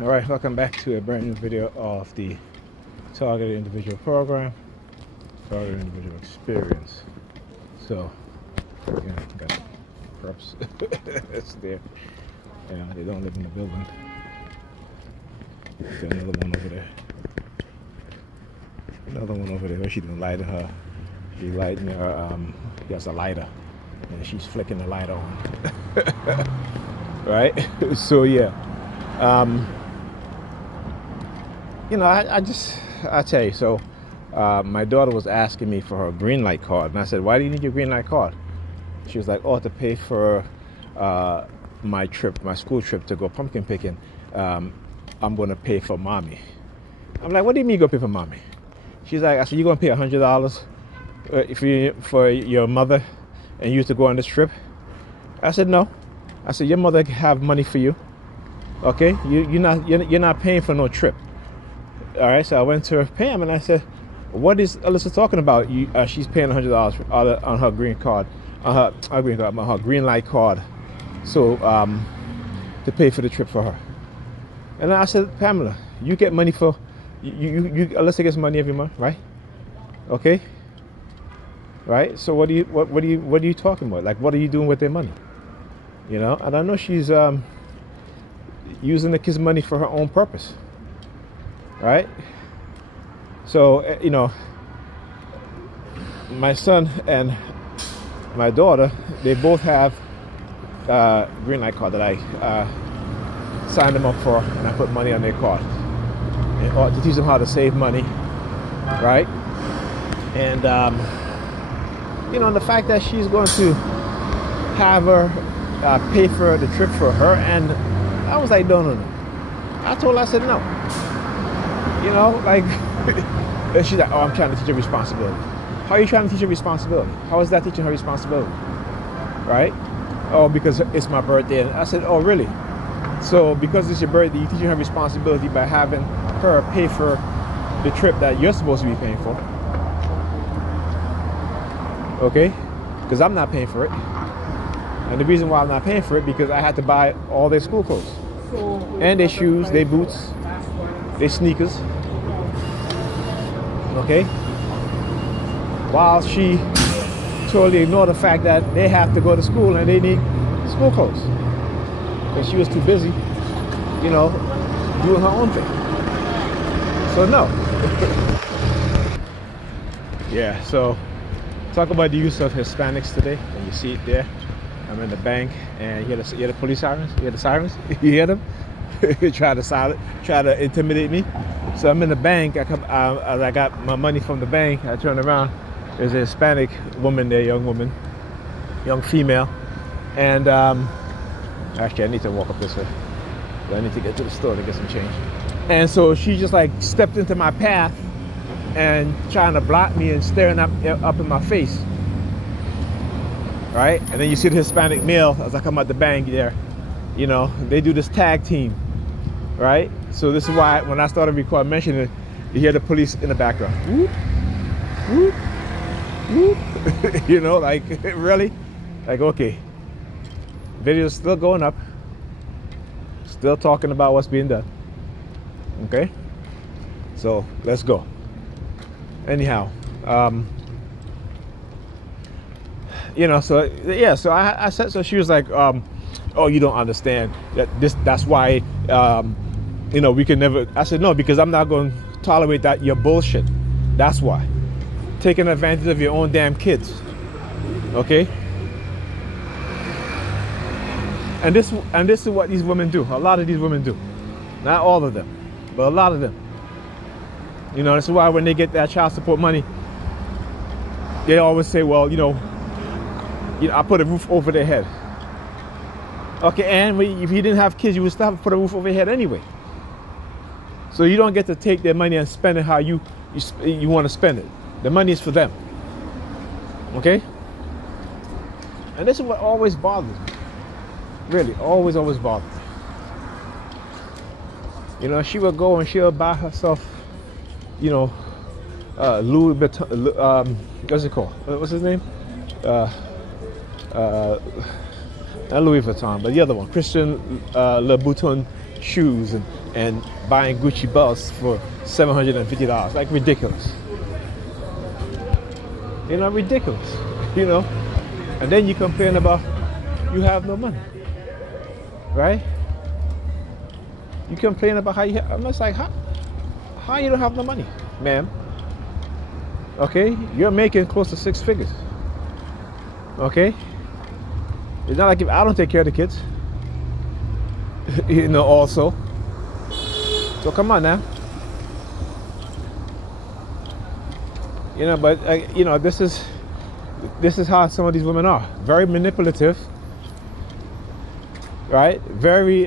All right, welcome back to a brand new video of the Targeted Individual Program, Targeted Individual Experience. So, again, got props. It's there. Yeah, they don't live in the building. There's another one over there. Another one over there. Where she done lighting her. She lighting her. She has a lighter, and she's flicking the lighter on. Right. So yeah. You know, I tell you, so my daughter was asking me for her green light card, and I said, why do you need your green light card? She was like, oh, to pay for my school trip to go pumpkin picking. I'm going to pay for mommy. I'm like, what do you mean you're going to pay for mommy? She's like, I said, you're going to pay $100 for your mother and you to go on this trip? I said, no. I said, your mother have money for you. Okay, you're not paying for no trip. All right, so I went to Pam and I said, "What is Alyssa talking about? She's paying $100 on her green card, on her green light card, so to pay for the trip for her." And I said, Pamela, you get money for Alyssa gets money every month, right? Okay, right. So what are you talking about? Like, what are you doing with their money? You know, and I know she's using the kids' money for her own purpose, right? So, you know, my son and my daughter, they both have green light card that I signed them up for, and I put money on their card to teach them how to save money, right? And you know, the fact that she's going to have her pay for the trip for her, and I was like, no. I told her, I said, no. You know, like, and she's like, oh, I'm trying to teach her responsibility. How are you trying to teach her responsibility? How is that teaching her responsibility? Right? Oh, because it's my birthday. And I said, oh, really? So because it's your birthday, you're teaching her responsibility by having her pay for the trip that you're supposed to be paying for. Okay? Because I'm not paying for it. And the reason why I'm not paying for it, because I had to buy all their school clothes. And their shoes, their boots, their sneakers. Okay? While she totally ignored the fact that they have to go to school and they need school clothes. Because she was too busy, you know, doing her own thing. So no. Yeah, so talk about the use of Hispanics today, and you see it there. I'm in the bank, and you hear the police sirens? You hear the sirens? You hear them? try to intimidate me. So I'm in the bank. As I got my money from the bank, I turn around. There's a Hispanic woman there, young female. And actually, I need to walk up this way. I need to get to the store to get some change. And so she just like stepped into my path and trying to block me and staring up in my face. Right? And then you see the Hispanic male as I come out the bank there. You know, they do this tag team. Right? So this is why when I started recording mentioning it, you hear the police in the background. Whoop, whoop, whoop. You know, like, really? Like, okay. Video's still going up. Still talking about what's being done. Okay? So, let's go. Anyhow, you know, so yeah, so I said, so she was like, oh, you don't understand that's why, you know, we can never. I said, no, because I'm not going to tolerate that, your bullshit. That's why. Taking advantage of your own damn kids. Okay? And this is what these women do. A lot of these women do. Not all of them, but a lot of them. You know, this is why when they get that child support money, they always say, well, you know, I put a roof over their head. Okay, and if you didn't have kids, you would still have to put a roof over your head anyway. So you don't get to take their money and spend it how you want to spend it. The money is for them. Okay? And this is what always bothers me. Really, always bothers me. You know, she would go and she'll buy herself, you know, Louis Vuitton, what's it called? What's his name? Not Louis Vuitton, but the other one, Christian Louboutin shoes and and buying Gucci belts for $750. Like, ridiculous. You know, ridiculous. You know, and then you complain about you have no money, right? You complain about how you have, I'm just like, how you don't have no money, ma'am? Okay, you're making close to 6 figures. Okay, it's not like if I don't take care of the kids, you know, also. So come on now. You know, but you know, this is how some of these women are. Very manipulative, right? Very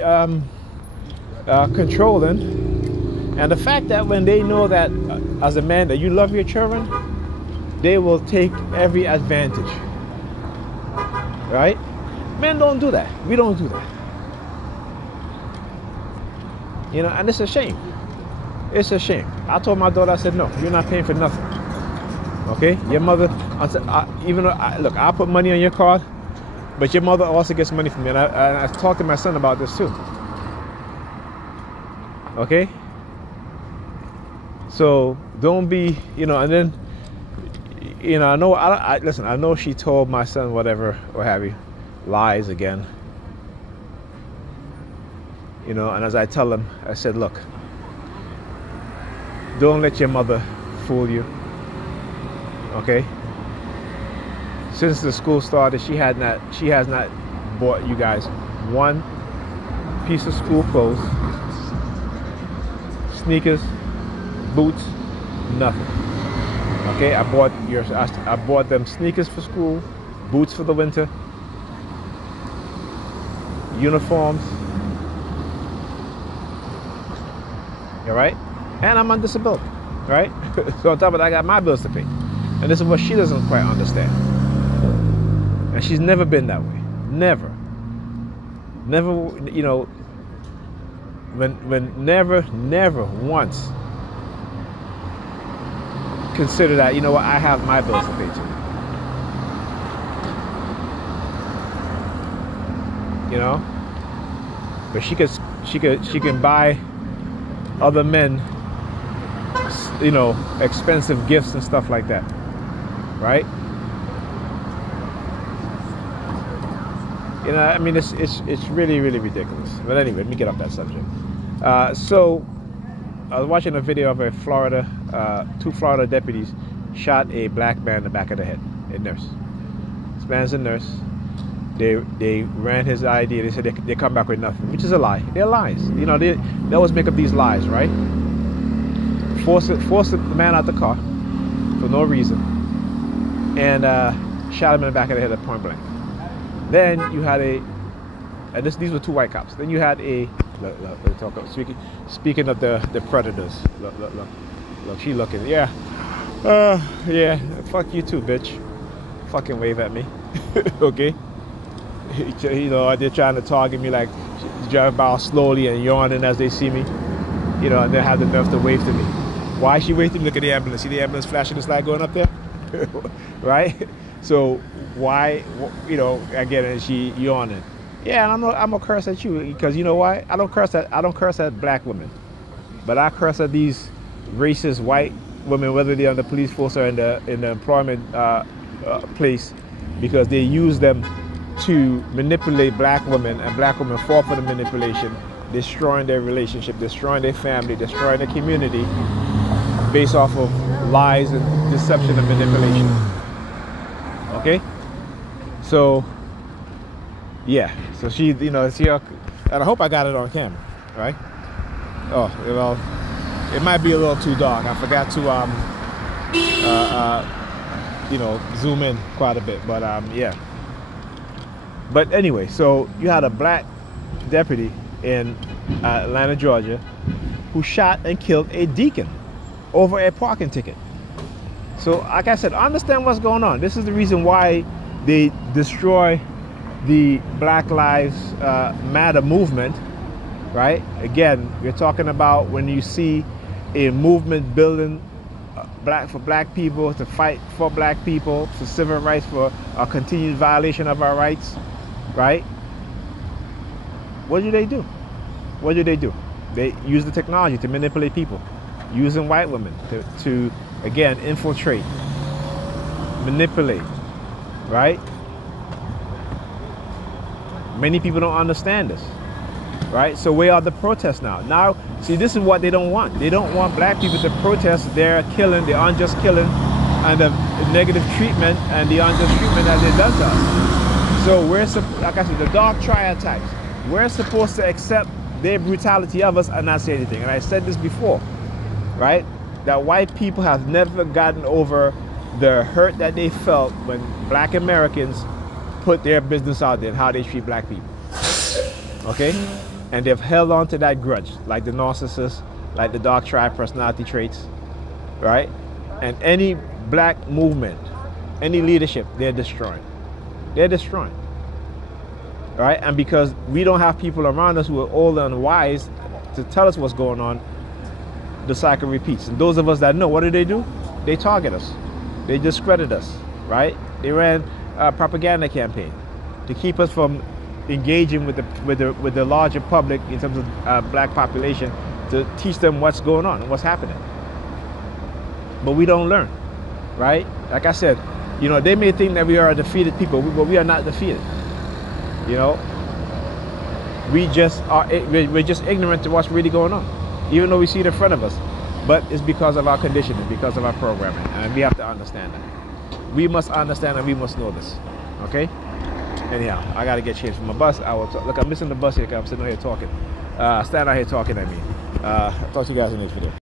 controlling. And the fact that when they know that as a man that you love your children, they will take every advantage, right? Men don't do that. We don't do that. You know, and it's a shame. It's a shame. I told my daughter, I said, no, you're not paying for nothing. Okay? Your mother, even though, look, I'll put money on your card, but your mother also gets money from me. And I talked to my son about this too. Okay? So don't be, you know, and then, you know, listen, I know she told my son whatever, or have you, lies again. You know, and as I tell him, I said, look, don't let your mother fool you. Okay? Since the school started, she has not bought you guys one piece of school clothes, sneakers, boots, nothing. Okay, I bought them sneakers for school, boots for the winter, uniforms. All right, and I'm on disability, right? So on top of that, I got my bills to pay, and this is what she doesn't quite understand. And she's never been that way, never. You know, when never once consider that, you know what, I have my bills to pay too. You know, but she can buy other men, you know, expensive gifts and stuff like that, right? You know, I mean, it's really ridiculous. But anyway, let me get off that subject. So I was watching a video of two Florida deputies shot a black man in the back of the head, a nurse. This man's a nurse. They ran his ID. They said they come back with nothing, which is a lie. They're lies. You know, they always make up these lies, right? Force the man out the car for no reason, and shot him in the back of the head at point blank. Then you had these were two white cops. Then you had speaking of the predators. Look, she looking. Yeah, yeah. Fuck you too, bitch. Fucking wave at me, okay? You know, they're trying to target me, like drive by slowly and yawning as they see me. You know, and they have the nerve to wave to me. Why is she waving? Look at the ambulance. See the ambulance flashing its light going up there, right? So why, you know, again, is she yawning? Yeah, and I'm gonna curse at you because you know why? I don't curse at black women, but I curse at these racist white women, whether they're on the police force or in the employment place, because they use them to manipulate black women, and black women fall for the manipulation, destroying their relationship, destroying their family, destroying their community, based off of lies and deception and manipulation. Okay, so yeah, so she, you know, see her, and I hope I got it on camera, right? Oh, well, it might be a little too dark. I forgot to you know, zoom in quite a bit, but yeah. But anyway, so you had a black deputy in Atlanta, Georgia, who shot and killed a deacon over a parking ticket. So, like I said, understand what's going on. This is the reason why they destroy the Black Lives Matter movement, right? Again, we're talking about when you see a movement building for black people, to fight for black people, for civil rights, for a continued violation of our rights, right? What do they do? What do they do? They use the technology to manipulate people, using white women to again, infiltrate, manipulate, right? Many people don't understand this, right? So where are the protests now? Now, see, this is what they don't want. They don't want black people to protest their killing, the unjust killing, and the negative treatment and the unjust treatment that they've done to us. So we're, like I said, the dog triad types, we're supposed to accept their brutality of us and not say anything. And I said this before, right? That white people have never gotten over the hurt that they felt when black Americans put their business out there and how they treat black people. Okay? And they've held on to that grudge, like the narcissist, like the dark triad personality traits, right? And any black movement, any leadership, they're destroying. They're destroying. Right? And because we don't have people around us who are old and wise to tell us what's going on, the cycle repeats. And those of us that know, what do? They target us. They discredit us, right? They ran a propaganda campaign to keep us from engaging with the larger public in terms of black population, to teach them what's going on and what's happening. But we don't learn, right? Like I said, you know, they may think that we are a defeated people, but we are not defeated. You know, we're just ignorant to what's really going on, even though we see it in front of us. But it's because of our conditioning, because of our programming, and we have to understand that. We must understand and we must know this. Okay? Anyhow, I gotta get changed from my bus. I will look. I'm missing the bus here because I'm sitting out here talking. Standing out here talking. I mean, talk to you guys in the next video.